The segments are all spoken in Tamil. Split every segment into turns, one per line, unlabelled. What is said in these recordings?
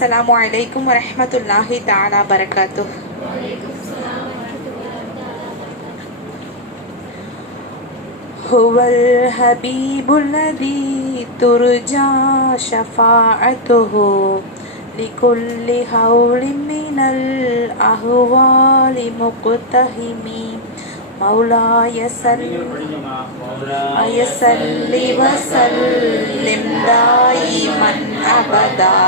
السلام عليكم ورحمة الله تعالى وبركاته. هو الحبيب الذي ترجى شفاعته لكل هول من الأهوال مقتهم. مولاي سل مولاي وسلم دائما أبدا.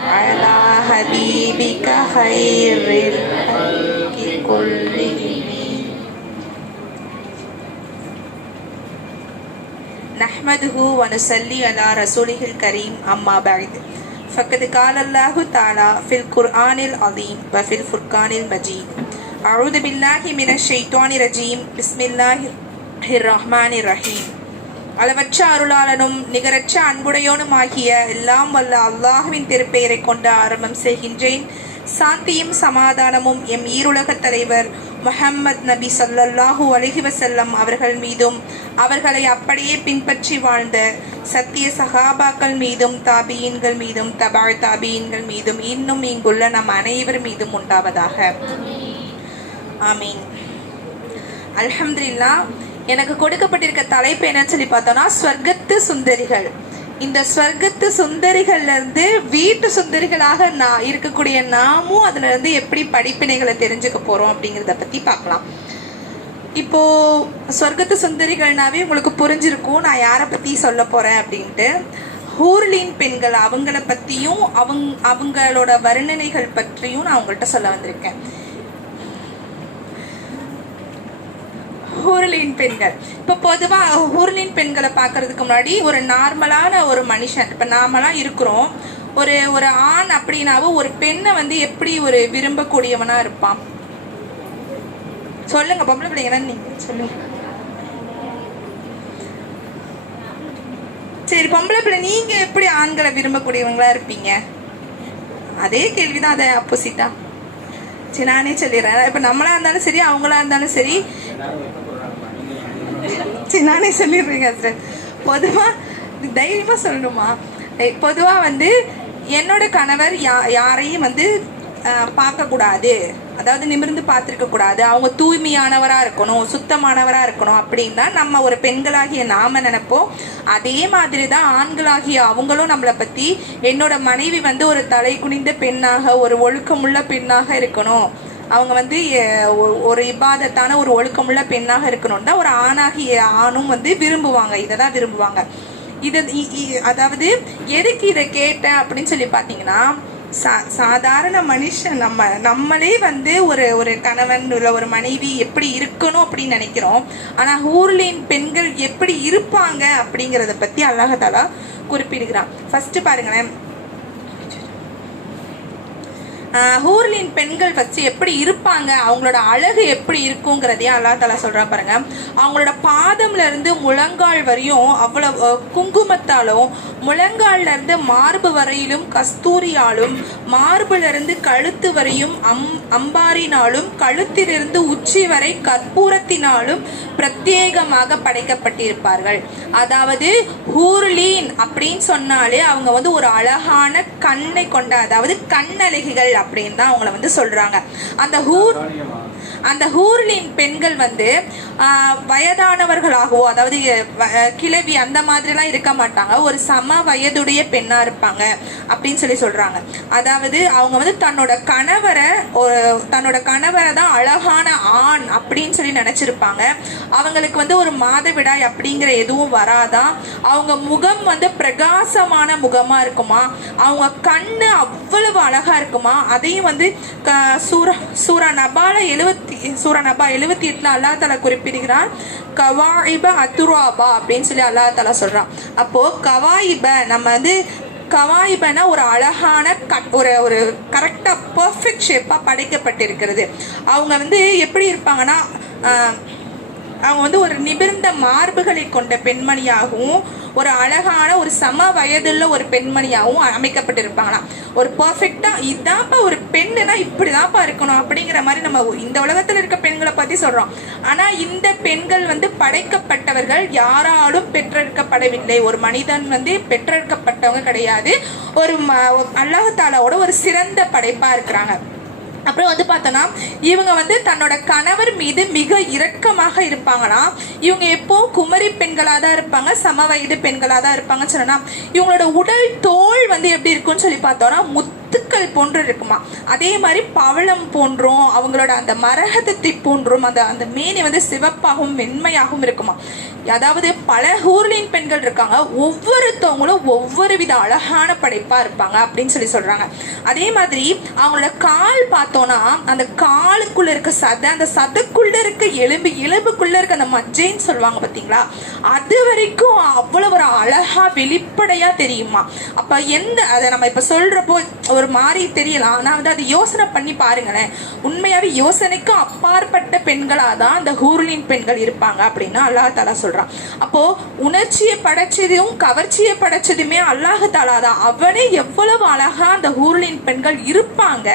على حبيبك خير الخلق كلهم. نحمده ونصلي على رسوله الكريم. أما بعد فقد قال الله تعالى في القرآن العظيم وفي الفرقان المجيد. أعوذ بالله من الشيطان الرجيم. بسم الله الرحمن الرحيم. அளவற்ற அருளாளனும் நிகரற்ற அன்புடையோனுமாகிய எல்லாம் வல்ல அல்லாஹுவின் திருப்பெயரை கொண்டு ஆரம்பம் செய்கின்றேன். சாந்தியும் சமாதானமும் எம் ஈருலக தலைவர் முஹம்மத் நபி ஸல்லல்லாஹு அலைஹி வசல்லம் அவர்கள் மீதும் அவர்களை அப்படியே பின்பற்றி வாழ்ந்த சத்திய சகாபாக்கள் மீதும் தாபியின்கள் மீதும் தபால் தாபியின்கள் மீதும் இன்னும் இங்குள்ள நம் அனைவர் மீதும் உண்டாவதாக. ஆமீன். அல்ஹம்துல்லா எனக்கு கொடுக்கப்பட்டிருக்க தலைப்பு என்னன்னு சொல்லி பார்த்தோம்னா ஸ்வர்க்கத்து சுந்தரிகள். இந்த ஸ்வர்க்கத்து சுந்தரிகள்ல இருந்து வீட்டு சுந்தரிகளாக நான் இருக்கக்கூடிய நாமும் அதுல இருந்து எப்படி படிப்பினைகளை தெரிஞ்சுக்க போறோம் அப்படிங்கிறத பத்தி பார்க்கலாம். இப்போ சொர்க்கத்து சுந்தரிகள்னாவே உங்களுக்கு புரிஞ்சிருக்கும் நான் யாரை பத்தி சொல்ல போறேன் அப்படின்ட்டு. ஹூர்லின் பெண்கள் அவங்கள பத்தியும் அவங்க அவங்களோட வர்ணனைகள் பற்றியும் நான் உங்கள்கிட்ட சொல்ல வந்திருக்கேன். ஹூர்லின் பெண்கள். இப்போ பொதுவாக ஹூர்லின் பெண்களை பார்க்கறதுக்கு முன்னாடி ஒரு நார்மலான ஒரு மனுஷன். இப்போ நாமலாம் இருக்கிறோம். ஒரு ஒரு ஆண் அப்படின்னாவும் ஒரு பெண்ணை வந்து எப்படி ஒரு விரும்பக்கூடியவனா இருப்பான்? சொல்லுங்க பொம்பளை பிள்ளைங்க தான் நீங்க சொல்லுங்க. சரி பொம்பளை பிள்ளை நீங்க எப்படி ஆண்களை விரும்பக்கூடியவங்களா இருப்பீங்க? அதே கேள்விதான் அதை அப்போசிட்டா சரி நானே சொல்லிடுறேன். இப்ப நம்மளா இருந்தாலும் சரி அவங்களா இருந்தாலும் சரி சரி நானே சொல்லிடுறேங்க சார் பொதுவாக தைரியமாக சொல்லணுமா? பொதுவாக வந்து என்னோட கணவர் யா யாரையும் வந்து பார்க்கக்கூடாது. அதாவது நிமிர்ந்து பார்த்துருக்க கூடாது அவங்க தூய்மையானவராக இருக்கணும் சுத்தமானவராக இருக்கணும் அப்படின்னு தான் நம்ம ஒரு பெண்களாகிய நாம நினைப்போம். அதே மாதிரி தான் ஆண்களாகிய அவங்களும் நம்மளை பற்றி என்னோட மனைவி வந்து ஒரு தலை குனிந்த பெண்ணாக ஒரு ஒழுக்கமுள்ள பெண்ணாக இருக்கணும். அவங்க வந்து ஒரு இபாதத்தான ஒரு ஒழுக்கமுள்ள பெண்ணாக இருக்கணும் தான் ஒரு ஆணாகிய ஆணும் வந்து விரும்புவாங்க. இதை தான் விரும்புவாங்க. இது அதாவது எதுக்கு இதை கேட்டேன் அப்படின்னு சொல்லி பார்த்தீங்கன்னா சா சாதாரண மனுஷன் நம்ம நம்மளே வந்து ஒரு ஒரு கணவன் இல்லை ஒரு மனைவி எப்படி இருக்கணும் அப்படின்னு நினைக்கிறோம். ஆனால் ஊர்லின் பெண்கள் எப்படி இருப்பாங்க அப்படிங்கிறத பற்றி அல்லாஹாலா குறிப்பிடுகிறான். ஃபஸ்ட்டு பாருங்களேன். ஹூர்லின் பெண்கள் வச்சு எப்படி இருப்பாங்க? அவங்களோட அழகு எப்படி இருக்குங்கிறதையும் அல்லா தலா சொல்கிறா பாருங்க. அவங்களோட பாதம்ல இருந்து முழங்கால் வரையும் அவ்வளவு குங்குமத்தாலும் முழங்கால்ல இருந்து மார்பு வரையிலும் கஸ்தூரியாலும் மார்பிலிருந்து கழுத்து வரையும் அம் அம்பாரினாலும் கழுத்திலிருந்து உச்சி வரை கற்பூரத்தினாலும் பிரத்யேகமாக படைக்கப்பட்டிருப்பார்கள். அதாவது ஹூர்லீன் அப்படின்னு சொன்னாலே அவங்க வந்து ஒரு அழகான கண்ணை கொண்ட அதாவது கண்ணழகிகள் அப்படின்னு தான் அவங்கள வந்து சொல்றாங்க. அந்த ஹூர் அந்த ஹூர்லின் பெண்கள் வந்து வயதானவர்களாகவோ அதாவது கிளவி கிழவி அந்த மாதிரிலாம் இருக்க மாட்டாங்க. ஒரு சம வயதுடைய பெண்ணாக இருப்பாங்க அப்படின்னு சொல்லி சொல்கிறாங்க அதாவது அவங்க வந்து தன்னோட கணவரை ஒரு தன்னோட கணவரை தான் அழகான ஆண் அப்படின்னு சொல்லி நினச்சிருப்பாங்க. அவங்களுக்கு வந்து ஒரு மாதவிடாய் அப்படிங்கிற எதுவும் வராதான் அவங்க முகம் வந்து பிரகாசமான முகமாக இருக்குமா? அவங்க கண்ணு அவ்வளவு அழகாக இருக்குமா? அதையும் வந்து க- சூரா சூரா நபால எழுபத்தி சூரா நபா எழுபத்தி எட்டில் அல்லா தலா குறிப்பிடுகிறான் கவாயிப அத்துராபா அப்படின்னு சொல்லி அல்லா தலா சொல்கிறான் அப்போது கவாயிப நம்ம வந்து கவாயிபனா ஒரு அழகான கட் ஒரு ஒரு கரெக்டாக பர்ஃபெக்ட் ஷேப்பாக படைக்கப்பட்டிருக்கிறது. அவங்க வந்து எப்படி இருப்பாங்கன்னா அவங்க வந்து ஒரு நிமிர்ந்த மார்புகளை கொண்ட பெண்மணியாகவும் ஒரு அழகான ஒரு சம வயதுள்ள ஒரு பெண்மணியாகவும் அமைக்கப்பட்டிருப்பாங்களாம். ஒரு பர்ஃபெக்டா இதாப்பா ஒரு பெண்ணுனா இப்படிதான்ப்பா இருக்கணும் அப்படிங்கிற மாதிரி நம்ம இந்த உலகத்துல இருக்க பெண்களை பத்தி சொல்றோம். ஆனா இந்த பெண்கள் வந்து படைக்கப்பட்டவர்கள் யாராலும் பெற்றெடுக்கப்படவில்லை. ஒரு மனிதன் வந்து பெற்றெடுக்கப்பட்டவங்க கிடையாது. ஒரு அல்லாஹாலாவோட ஒரு சிறந்த படைப்பா இருக்கிறாங்க. அப்புறம் வந்து பார்த்தோன்னா இவங்க வந்து தன்னோட கணவர் மீது மிக இரக்கமாக இருப்பாங்களாம் இவங்க எப்போ குமரி பெண்களாக தான் இருப்பாங்க சம வயது பெண்களாக தான் இருப்பாங்கன்னு சொன்னா இவங்களோட உடல் தோல் வந்து எப்படி இருக்கும்னு சொல்லி பார்த்தோன்னா முத்துக்கள் போன்று இருக்குமா? அதே மாதிரி பவளம் போன்றும் அவங்களோட அந்த மரகதத்தை போன்றும் அந்த அந்த மேனி வந்து சிவப்பாகவும் மென்மையாகவும் இருக்குமா? அதாவது பல ஊர்லின் பெண்கள் இருக்காங்க ஒவ்வொருத்தவங்களும் ஒவ்வொரு வித அழகான படைப்பா இருப்பாங்க அப்படின்னு சொல்லி சொல்றாங்க. அதே மாதிரி அவங்களோட கால் பார்த்தோன்னா அந்த காலுக்குள்ள இருக்க சதை அந்த சதைக்குள்ள இருக்க எலும்பு எலும்புக்குள்ள இருக்க அந்த மஜ்ஜைன்னு சொல்லுவாங்க பாத்தீங்களா? அது வரைக்கும் அவ்வளவு ஒரு அழகா வெளிப்படையா தெரியுமா? அப்ப எந்த அதை நம்ம இப்ப சொல்றப்போ ஒரு மாதிரி தெரியலாம் ஆனால் வந்து அதை யோசனை பண்ணி பாருங்களேன். உண்மையாகவே யோசனைக்கு அப்பாற்பட்ட பெண்களாக தான் அந்த ஹூர்லின் பெண்கள் இருப்பாங்க அப்படின்னு அல்லாஹ் தாலா சொல்கிறான் அப்போது உணர்ச்சியை படைச்சதும் கவர்ச்சியை படைச்சதுமே அல்லாஹ் தாலா தான். அவனே எவ்வளவு அழகாக அந்த ஹூர்லின் பெண்கள் இருப்பாங்க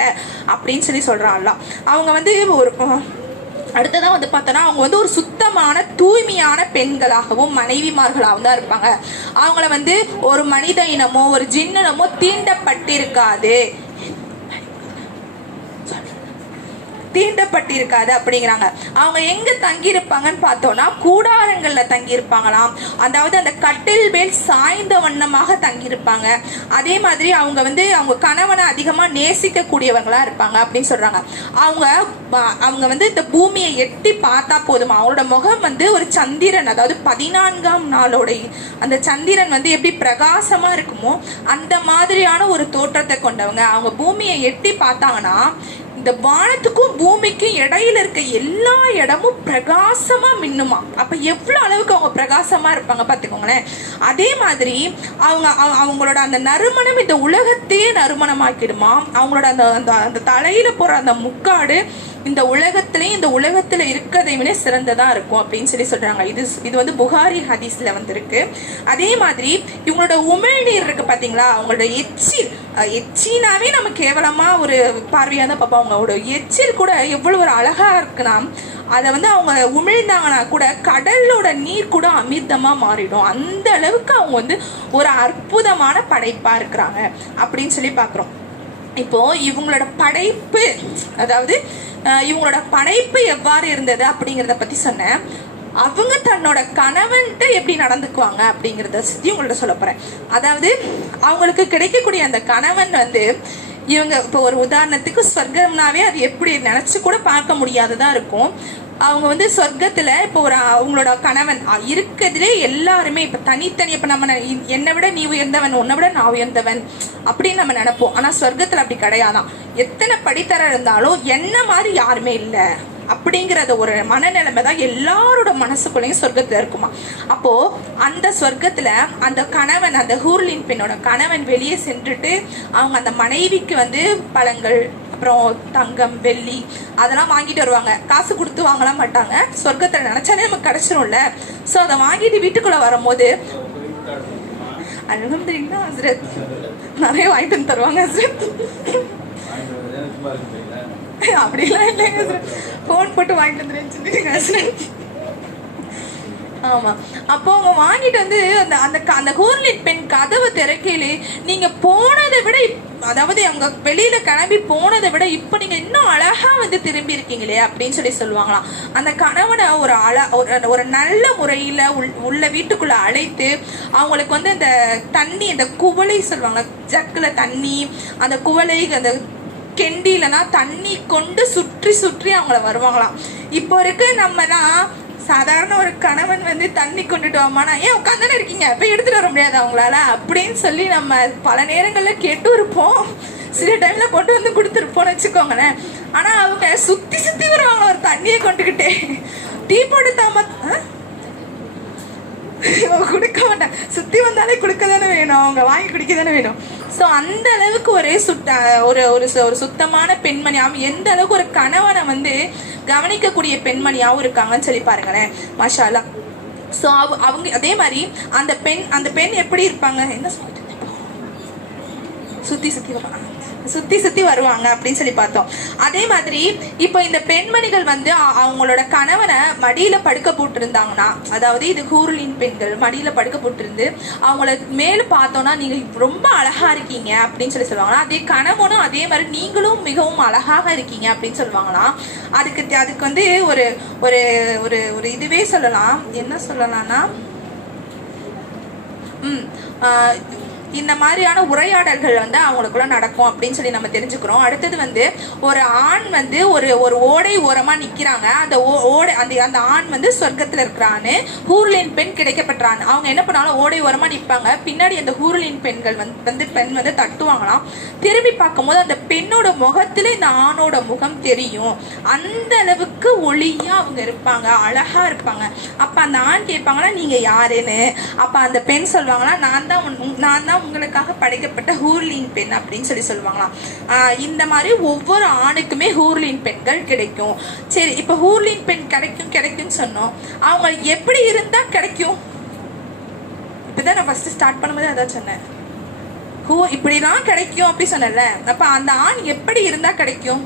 அப்படின்னு சொல்லி சொல்கிறான் அல்லாஹ். அவங்க வந்து ஒரு அடுத்ததான் வந்து பார்த்தோன்னா அவங்க வந்து ஒரு சுத்தமான தூய்மையான பெண்களாகவும் மனைவிமார்களாகவும் தான் இருப்பாங்க. அவங்கள வந்து ஒரு மனித இனமோ ஒரு ஜின்னனமோ தீண்டப்பட்டிருக்காது. தீண்டப்பட்டிருக்காது அப்படிங்கிறாங்க. அவங்க எங்க தங்கியிருப்பாங்கன்னு பார்த்தோம்னா கூடாரங்கள்ல தங்கியிருப்பாங்களாம். அதாவது அந்த கட்டில் மேல் சாய்ந்த வண்ணமாக தங்கியிருப்பாங்க. அதே மாதிரி அவங்க வந்து அவங்க கணவனை அதிகமாக நேசிக்க கூடியவங்களா இருப்பாங்க அப்படின்னு சொல்றாங்க. அவங்க அவங்க வந்து இந்த பூமியை எட்டி பார்த்தா போதும். அவங்களோட முகம் வந்து ஒரு சந்திரன் அதாவது பதினான்காம் நாளோட அந்த சந்திரன் வந்து எப்படி பிரகாசமா இருக்குமோ அந்த மாதிரியான ஒரு தோற்றத்தை கொண்டவங்க. அவங்க பூமியை எட்டி பார்த்தாங்கன்னா இந்த வானத்துக்கும் பூமிக்கும் இடையில இருக்க எல்லா இடமும் பிரகாசமா மின்னுமா? அப்ப எவ்வளவு அளவுக்கு அவங்க பிரகாசமா இருப்பாங்க பாத்துக்கோங்களேன் அதே மாதிரி அவங்க அவங்களோட அந்த நறுமணம் இந்த உலகத்தையே நறுமணமாக்கிடுமா? அவங்களோட அந்த அந்த அந்த தலையில போற அந்த முக்காடு இந்த உலகத்திலையும் இந்த உலகத்துல இருக்கிறதை விட சிறந்ததா இருக்கும் அப்படின்னு சொல்லி சொல்றாங்க. இது இது வந்து புகாரி ஹதீஸ்ல வந்திருக்கு. அதே மாதிரி இவங்களோட உமிழ்நீர் இருக்கு பாத்தீங்களா அவங்களோட எச்சில் எச்சினாவே நம்ம கேவலமா ஒரு பார்வையாக தான் பார்ப்போம். அவங்களோட எச்சில் கூட எவ்வளவு ஒரு அழகா இருக்குன்னா அதை வந்து அவங்க உமிழ்ந்தாங்கன்னா கூட கடலோட நீர் கூட அமிர்தமா மாறிடும். அந்த அளவுக்கு அவங்க வந்து ஒரு அற்புதமான படைப்பா இருக்கிறாங்க அப்படின்னு சொல்லி பார்க்குறோம். இப்போ இவங்களோட படைப்பு அதாவது இவங்களோட படைப்பு எவ்வாறு இருந்தது அப்படிங்கிறத பத்தி சொன்னேன். அவங்க தன்னோட கணவன்ட்டு எப்படி நடந்துக்குவாங்க அப்படிங்கிறத சுற்றி உங்கள்ட்ட சொல்ல போகிறேன் அதாவது அவங்களுக்கு கிடைக்கக்கூடிய அந்த கணவன் வந்து இவங்க இப்போ ஒரு உதாரணத்துக்கு ஸ்வர்க்கம்னாவே அது எப்படி நினச்சி கூட பார்க்க முடியாததாக இருக்கும். அவங்க வந்து சொர்க்கத்தில் இப்போ ஒரு அவங்களோட கணவன் இருக்கிறதுலே எல்லாருமே இப்போ தனித்தனி இப்போ நம்ம என்னை விட நீ உயர்ந்தவன் உன்னை விட நான் உயர்ந்தவன் அப்படின்னு நம்ம நினைப்போம். ஆனால் சொர்க்கத்தில் அப்படி கிடையாதான். எத்தனை படித்தர இருந்தாலும் என்ன மாதிரி யாருமே இல்லை. அப்படிங்கிறத ஒரு மனநிலைமை தான் எல்லாரோட மனசுக்குள்ளேயும் சொர்க்கத்தில் இருக்குமா? அப்போ அந்த சொர்க்கத்தில் அந்த கணவன் அந்த ஹூர்லின் பெண்ணோட கணவன் வெளியே சென்றுட்டு அவங்க அந்த மனைவிக்கு வந்து பழங்கள் அப்புறம் தங்கம் வெள்ளி அதெல்லாம் வாங்கிட்டு வருவாங்க. காசு கொடுத்து வாங்கலாம் மாட்டாங்க. சொர்க்கத்தில் நினைச்சாலே நமக்கு கிடைச்சிரும்ல. ஸோ அதை வாங்கிட்டு வீட்டுக்குள்ள வரும்போது அல்ஹம்துலில்லாஹ் ஹசரத் நிறைய வாங்கிட்டு வந்து தருவாங்க ஹசரத் அப்படிலாம் இல்லைங்க ஃபோன் போட்டு வாங்கிட்டு வந்துருன்னு சொல்லிட்டுங்க ஹஸ்ரத் ஆமா. அப்போ அவங்க வாங்கிட்டு வந்து அந்த அந்த அந்த ஹூர்லிட் பெண் கதவு திறக்கையிலே நீங்க போனதை விட அதாவது அவங்க வெளியில கிளம்பி போனதை விட இப்ப நீங்க இன்னும் அழகா வந்து திரும்பி இருக்கீங்களே அப்படின்னு சொல்லி சொல்லுவாங்களாம். அந்த கணவனை ஒரு அழ ஒரு நல்ல முறையில உள்ள வீட்டுக்குள்ள அழைத்து அவங்களுக்கு வந்து அந்த தண்ணி அந்த குவளை சொல்லுவாங்க ஜக்குல தண்ணி அந்த குவளை அந்த கெண்டிலனா தண்ணி கொண்டு சுற்றி சுற்றி அவங்கள வருவாங்களாம். இப்போ இருக்க நம்ம தான் சாதாரண ஒரு கணவன் வந்து தண்ணி கொண்டுட்டு வாமானா ஏன் உட்காந்துன்னு இருக்கீங்க போய் எடுத்துட்டு வர முடியாது அவங்களால அப்படின்னு சொல்லி நம்ம பல நேரங்களில் கேட்டு இருப்போம். சில டைம்ல கொண்டு வந்து கொடுத்துருப்போம்னு வச்சுக்கோங்களேன். ஆனா அவங்க சுத்தி சுத்தி வருவாங்க ஒரு தண்ணியை கொண்டுகிட்டே. டீ போட்டு தாம கொடுக்க மாட்டேன் சுத்தி வந்தாலே கொடுக்க தானே வேணும். அவங்க வாங்கி குடிக்க தானே வேணும். ஸோ அந்த அளவுக்கு ஒரே சுத்த ஒரு ஒரு ஒரு சுத்தமான பெண்மணியாகவும் எந்த அளவுக்கு ஒரு கணவனை வந்து கவனிக்கக்கூடிய பெண்மணியாகவும் இருக்காங்கன்னு சொல்லி பாருங்களேன். மஷாலா ஸோ அவ அவங்க அதே மாதிரி அந்த பெண் அந்த பெண் எப்படி இருப்பாங்க? என்ன சொல்லிட்டு சுற்றி சுற்றி சுத்தி சுத்தி சுத்தி வருவாங்க அப்படின்னு சொல்லி பார்த்தோம். அதே மாதிரி இப்போ இந்த பெண்மணிகள் வந்து அவங்களோட கணவனை மடியில படுக்க போட்டிருந்தாங்கன்னா அதாவது இது கூருளின் பெண்கள் மடியில படுக்க போட்டிருந்து அவங்கள மேல பார்த்தோம்னா நீங்க ரொம்ப அழகா இருக்கீங்க அப்படின்னு சொல்லி சொல்லுவாங்கன்னா அதே கணவனும் அதே மாதிரி நீங்களும் மிகவும் அழகாக இருக்கீங்க அப்படின்னு சொல்லுவாங்களாம் அதுக்கு த- அதுக்கு வந்து ஒரு ஒரு ஒரு ஒரு இதுவே சொல்லலாம். என்ன சொல்லலாம்னா ம் இந்த மாதிரியான உரையாடல்கள் வந்து அவங்களுக்குள்ள நடக்கும் அப்படின்னு சொல்லி நம்ம தெரிஞ்சுக்கிறோம். அடுத்தது வந்து ஒரு ஆண் வந்து ஒரு ஒரு ஓடை ஓரமா நிக்கிறாங்க. அந்த ஓ- ஓடை அந்த அந்த ஆண் வந்து சொர்க்கத்துல இருக்கிறான்னு ஹூர்லின் பெண் கிடைக்கப்பட்டான் அவங்க என்ன பண்ணாலும் ஓடை ஓரமா நிப்பாங்க. பின்னாடி அந்த ஹூர்லின் பெண்கள் வந்து வந்து பெண் வந்து தட்டுவாங்களாம். திரும்பி பார்க்கும்போது அந்த பெண்ணோட முகத்துல இந்த ஆணோட முகம் தெரியும். அந்த அளவுக்கு ஒளியா அவங்க இருப்பாங்க. அழகா இருப்பாங்க. அப்ப அந்த ஆண் கேட்பாங்கன்னா நீங்க யாருன்னு? அப்ப அந்த பெண் சொல்லுவாங்களா நான் தான் நான் தான் உங்களுக்காக படைக்கப்பட்ட ஹூர்லின் பெண் அப்படின்னு சொல்லி சொல்லுவாங்களாம். இந்த மாதிரி ஒவ்வொரு ஆணுக்குமே ஹூர்லின் பெண்கள் கிடைக்கும். சரி இப்ப ஹூர்லின் பெண் கிடைக்கும் கிடைக்கும்னு சொன்னோம். அவங்க எப்படி இருந்தா கிடைக்கும்? இப்பதான் நான் ஃபர்ஸ்ட் ஸ்டார்ட் பண்ணும்போது அதான் சொன்னேன். ஹூ இப்படிலாம் கிடைக்கும் அப்படி சொன்னல அப்ப அந்த ஆண் எப்படி இருந்தா கிடைக்கும்?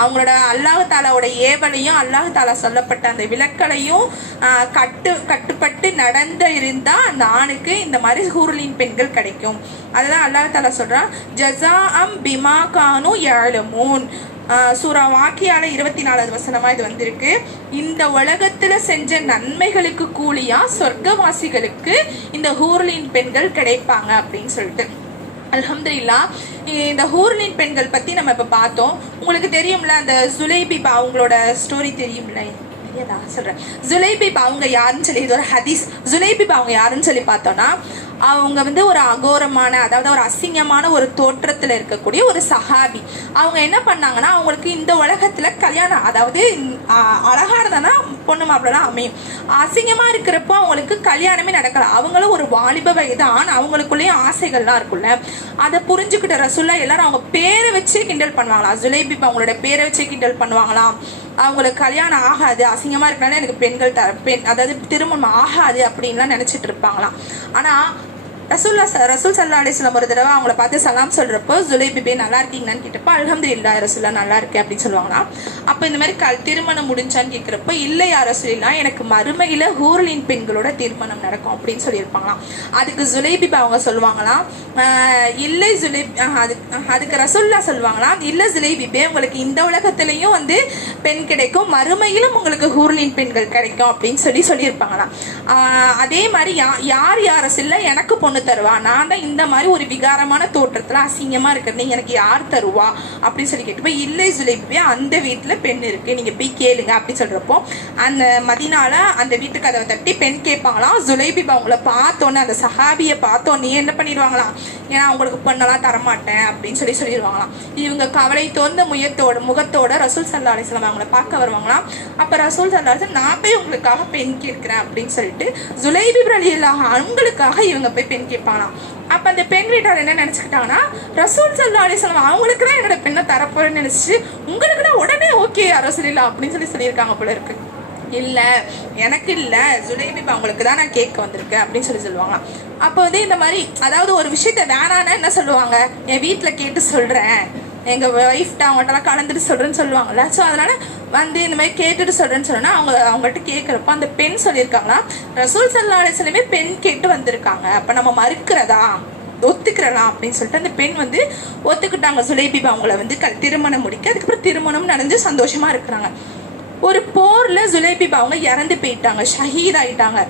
அவங்களோட அல்லாஹு தாலாவோட ஏவலையும் அல்லாஹ் தாலா சொல்லப்பட்ட அந்த விளக்கலையும் கட்டு கட்டுப்பட்டு நடந்து இருந்தா அந்த ஆணுக்கு இந்த மாதிரி ஹூர்லின் பெண்கள் கிடைக்கும். அதுதான் அல்லாஹ் தாலா சொல்றான் ஜசா அம் பிமா கானு ஏழமூன் சூரா வாக்கியால இருபத்தி நாலாவது வசனமா இது வந்திருக்கு. இந்த உலகத்துல செஞ்ச நன்மைகளுக்கு கூலியா சொர்க்கவாசிகளுக்கு இந்த ஹூர்லின் பெண்கள் கிடைப்பாங்க அப்படின்னு சொல்லிட்டு. அலமதுல்லா இந்த ஹூர்லின் பெண்கள் பத்தி நம்ம இப்ப பார்த்தோம். உங்களுக்கு தெரியும்ல அந்த ஜுலைபிபா அவங்களோட ஸ்டோரி தெரியும்ல? நான் சொல்கிறேன் ஜுலைபிபா அவங்க யாருன்னு சொல்லி இது ஒரு ஹதீஸ். ஜுலைபிபா அவங்க யாருன்னு சொல்லி பார்த்தோன்னா அவங்க வந்து ஒரு அகோரமான அதாவது ஒரு அசிங்கமான ஒரு தோற்றத்தில் இருக்கக்கூடிய ஒரு சஹாபி. அவங்க என்ன பண்ணாங்கன்னா அவங்களுக்கு இந்த உலகத்தில் கல்யாணம் அதாவது ஆ, இருந்தானா பொண்ணு மாப்பிள்ளலாம் அமையும். அசிங்கமாக இருக்கிறப்போ அவங்களுக்கு கல்யாணமே நடக்கல. அவங்களும் ஒரு வாலிப வயதான் அவங்களுக்குள்ளேயும் ஆசைகள்லாம் இருக்குல்ல அதை புரிஞ்சுக்கிட்ட ரசுல்லா எல்லாரும் அவங்க பேரை வச்சு கிண்டல் பண்ணுவாங்களாம் ஜுலைபிப் அவங்களோட பேரை வச்சு கிண்டல் பண்ணுவாங்களாம்? அவங்களுக்கு கல்யாணம் ஆகாது அசிங்கமாக இருக்கனால எனக்கு பெண்கள் த பெண் அதாவது திருமணம் ஆகாது அப்படின்லாம் நினச்சிட்டு இருப்பாங்களாம். ஆனால் ரசூல்லா ச- ரசூல் சல்லா அலிஸ்லாம் ஒரு தடவை அவங்கள பார்த்து சலாம் சொல்றப்போ ஜுலைபிபே நல்லா இருக்கீங்களான்னு கேட்டப்போ அல்ஹம்துலில்லாஹ் ரசூல்லா நல்லா இருக்கேன் அப்படின்னு சொல்லுவாங்கன்னா அப்போ இந்த மாதிரி கல் திருமணம் முடிஞ்சான்னு கேட்குறப்போ இல்லை யார் ரசூலில்லா எனக்கு மறுமையில் ஹூர்லின் பெண்களோட திருமணம் நடக்கும் அப்படின்னு சொல்லியிருப்பாங்களாம். அதுக்கு ஜுலைபிபா அவங்க சொல்லுவாங்களாம் இல்லை ஜுலைப் அதுக்கு அதுக்கு ரசூல்லா சொல்லுவாங்களாம் இல்லை ஜுலைபிபே உங்களுக்கு இந்த உலகத்துலேயும் வந்து பெண் கிடைக்கும் மறுமையிலும் உங்களுக்கு ஹூர்லின் பெண்கள் கிடைக்கும் அப்படின்னு சொல்லி சொல்லியிருப்பாங்களாம். அதே மாதிரி யா யார் யார் ரசூல்லா எனக்கு பொண்ணு தருவா? நான் தான் இந்த மாதிரி ஒரு விகாரமான தோற்றத்துல அசிங்கமா இருக்கிறது. எனக்கு யார் தருவா? அப்படின்னு சொல்லி கேட்டப்போ இல்லை ஜுலேபிபே அந்த வீட்டுல பெண் இருக்கு. நீங்க போய் கேளுங்க அப்படின்னு சொல்றப்போ அந்த மதினால அந்த வீட்டு கதவை தட்டி பெண் கேட்பாங்களாம். ஜுலைபிபா அவங்கள பார்த்தோன்னே அந்த சஹாபியை பார்த்தோன்னே என்ன பண்ணிடுவாங்களாம்? ஏன்னா அவங்களுக்கு பொண்ணெல்லாம் தரமாட்டேன் அப்படின்னு சொல்லி சொல்லிடுவாங்களாம். இவங்க கவலை தோந்த முயத்தோட முகத்தோட ரசூல் சல்லா அலிஸ்லாம் அவங்கள பார்க்க வருவாங்களாம். அப்ப ரசூல் சல்லா அலிஸ்லாம் நான் போய் உங்களுக்காக பெண் கேட்கிறேன் அப்படின்னு சொல்லிட்டு ஜுலைபி அலி அவங்களுக்காக இவங்க போய் பெண் கேட்பாங்களாம். அப்ப அந்த பெண் வீட்டார் என்ன நினச்சிக்கிட்டாங்கன்னா ரசூல் சல்லா அலிஸ்லாம் அவங்களுக்கு தான் என்னோட பெண்ணை தரப்போறேன்னு நினச்சி உங்களுக்கு உடனே ஓகே அரசுலா அப்படின்னு சொல்லி சொல்லியிருக்காங்க போல இருக்கு. இல்ல எனக்கு இல்லை. ஜுலைபி அவங்களுக்கு தான் நான் கேட்க வந்திருக்கேன் அப்படின்னு சொல்லி சொல்லுவாங்க. அப்போ வந்து இந்த மாதிரி அதாவது ஒரு விஷயத்த வேணான்னு என்ன சொல்லுவாங்க? என் வீட்டில் கேட்டு சொல்றேன். எங்க ஒய்ஃப்ட்ட அவங்கள்ட்டலாம் கலந்துட்டு சொல்றேன்னு சொல்லுவாங்கல்ல. ஸோ அதனால வந்து இந்த மாதிரி கேட்டுட்டு சொல்றேன்னு சொன்னா அவங்க அவங்கள்ட்ட கேட்குறப்ப அந்த பெண் சொல்லியிருக்காங்களா ரசூல் சல்லா அலிஸ்லமே பெண் கேட்டு வந்திருக்காங்க. அப்போ நம்ம மறுக்கிறதா? ஒத்துக்கிறலாம் அப்படின்னு சொல்லிட்டு அந்த பெண் வந்து ஒத்துக்கிட்டாங்க. சுலேபிபா அவங்கள வந்து க திருமணம் முடிக்க அதுக்கப்புறம் திருமணம் நடந்து சந்தோஷமா இருக்கிறாங்க. ஒரு போர்ல ஜுலைபிபா அவங்க இறந்து போயிட்டாங்க. ஷஹீத் ஆயிட்டாங்க.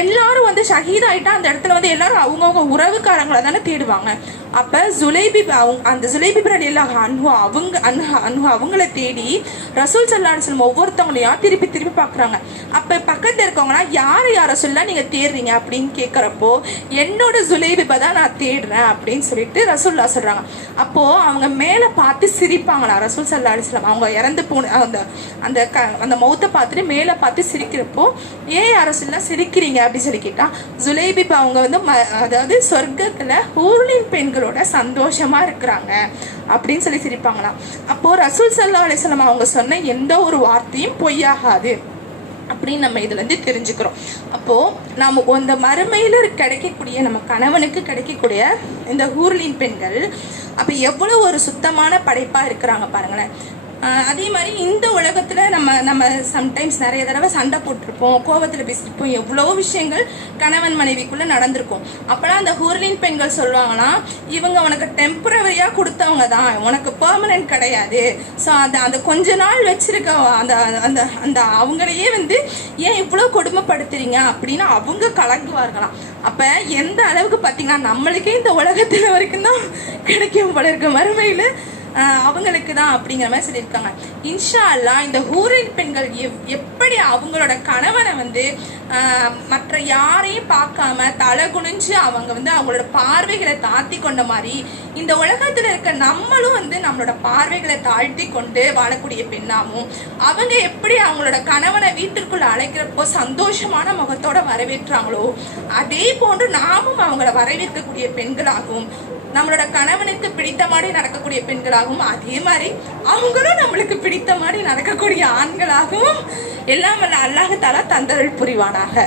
எல்லாரும் வந்து ஷஹீத் ஆயிட்டா அந்த இடத்துல வந்து எல்லாரும் அவங்கவுங்க உறவுக்காரங்களை தானே தேடுவாங்க. அப்போ ஜுலைபி அவங்க அந்த ஜுலைபி எல்லாம் அன்ஹு அவங்க அன்ஹா அன்ஹு அவங்கள தேடி ரசூல் சல்லான்னு சொல்லும் ஒவ்வொருத்தவங்களையா திருப்பி திருப்பி பார்க்குறாங்க? அப்போ பக்கத்தில் இருக்கவங்களா யார் யார சொல்ல நீங்கள் தேடுறீங்க? அப்படின்னு கேட்குறப்போ என்னோட ஜுலைபிபா தான் நான் தேடுறேன் அப்படின்னு சொல்லிட்டு ரசூல்லா சொல்கிறாங்க அப்போது அவங்க மேலே பார்த்து சிரிப்பாங்களா ரசூல் சல்லா அலிஸ்லாம் அவங்க இறந்து போன அந்த அந்த க அந்த மௌத்தை பார்த்துட்டு மேலே பார்த்து சிரிக்கிறப்போ ஏன் அரசுலாம் சிரிக்கிறீங்க? அப்படின்னு சொல்லி கேட்டால் ஜுலைபிப் அவங்க வந்து ம- அதாவது சொர்க்கத்தில் ஊர்லின் பெண்கள் பிள்ளைகளோட சந்தோஷமா இருக்கிறாங்க அப்படின்னு சொல்லி சிரிப்பாங்களாம். அப்போ ரசூல் சல்லா அலிஸ்லாம் அவங்க சொன்ன எந்த ஒரு வார்த்தையும் பொய்யாகாது அப்படின்னு நம்ம இதுல இருந்து தெரிஞ்சுக்கிறோம். அப்போ நாம அந்த மறுமையில கிடைக்கக்கூடிய நம்ம கணவனுக்கு கிடைக்கக்கூடிய இந்த ஊர்லின் பெண்கள் அப்ப எவ்வளவு ஒரு சுத்தமான படைப்பா இருக்கிறாங்க பாருங்களேன். அதே மாதிரி இந்த உலகத்தில் நம்ம நம்ம சம்டைம்ஸ் நிறைய தடவை சண்டை போட்டிருப்போம் கோவத்தில் பேசியிருப்போம். எவ்வளோ விஷயங்கள் கணவன் மனைவிக்குள்ளே நடந்திருக்கும். அப்போலாம் அந்த ஹூர்லின் பெண்கள் சொல்லுவாங்கன்னா இவங்க உனக்கு டெம்பரவரியாக கொடுத்தவங்க தான் உனக்கு பர்மனன்ட் கிடையாது. ஸோ அந்த அந்த கொஞ்ச நாள் வச்சிருக்க அந்த அந்த அந்த அவங்களையே வந்து ஏன் இவ்வளோ கொடுமைப்படுத்துறீங்க? அப்படின்னு அவங்க கலங்குவார்களாம். அப்போ எந்த அளவுக்கு பார்த்தீங்கன்னா நம்மளுக்கே இந்த உலகத்தில் வரைக்கும் தான் கிடைக்கும் போல இருக்க. மறுமையில் அவங்களுக்கு தான் அப்படிங்கிற மாதிரி சொல்லியிருக்காங்க. இன்ஷா அல்லாஹ் இந்த ஹூரின் பெண்கள் எவ்- எப்படி அவங்களோட கணவனை வந்து மற்ற யாரையும் பார்க்காம தலை குனிஞ்சு அவங்க வந்து அவங்களோட பார்வைகளை தாழ்த்தி கொண்ட மாதிரி இந்த உலகத்தில் இருக்க நம்மளும் வந்து நம்மளோட பார்வைகளை தாழ்த்தி கொண்டு வாழக்கூடிய பெண்ணாகவும் அவங்க எப்படி அவங்களோட கணவனை வீட்டிற்குள்ள அழைக்கிறப்போ சந்தோஷமான முகத்தோட வரவேற்றாங்களோ அதே போன்று நாமும் அவங்கள வரவேற்கக்கூடிய பெண்களாகவும் நம்மளோட கணவனுக்கு பிடித்த மாதிரி நடக்கக்கூடிய பெண்களாகவும் அதே மாதிரி அவங்களும் நம்மளுக்கு பிடித்த மாதிரி நடக்கக்கூடிய ஆண்களாகவும் எல்லாம் வல்ல அல்லாஹ் தாலா தந்தருள் புரிவானாக.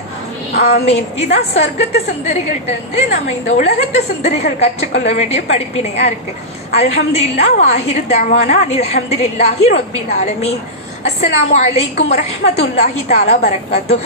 ஆமீன். இதான் சொர்க்கத்து சுந்தரிகள்கிட்ட இருந்து நம்ம இந்த உலகத்து சுந்தரிகள் கற்றுக்கொள்ள வேண்டிய படிப்பினையா இருக்கு. அல்ஹம்துலில்லா வாஹிர் தவானா அனில் அஹமது இல்லாஹி ரொபின் ஆலமீன். அஸ்லாம் அலைக்கும் வரஹ்மத்துல்லாஹி தாலா பரக்காத்துஹ்.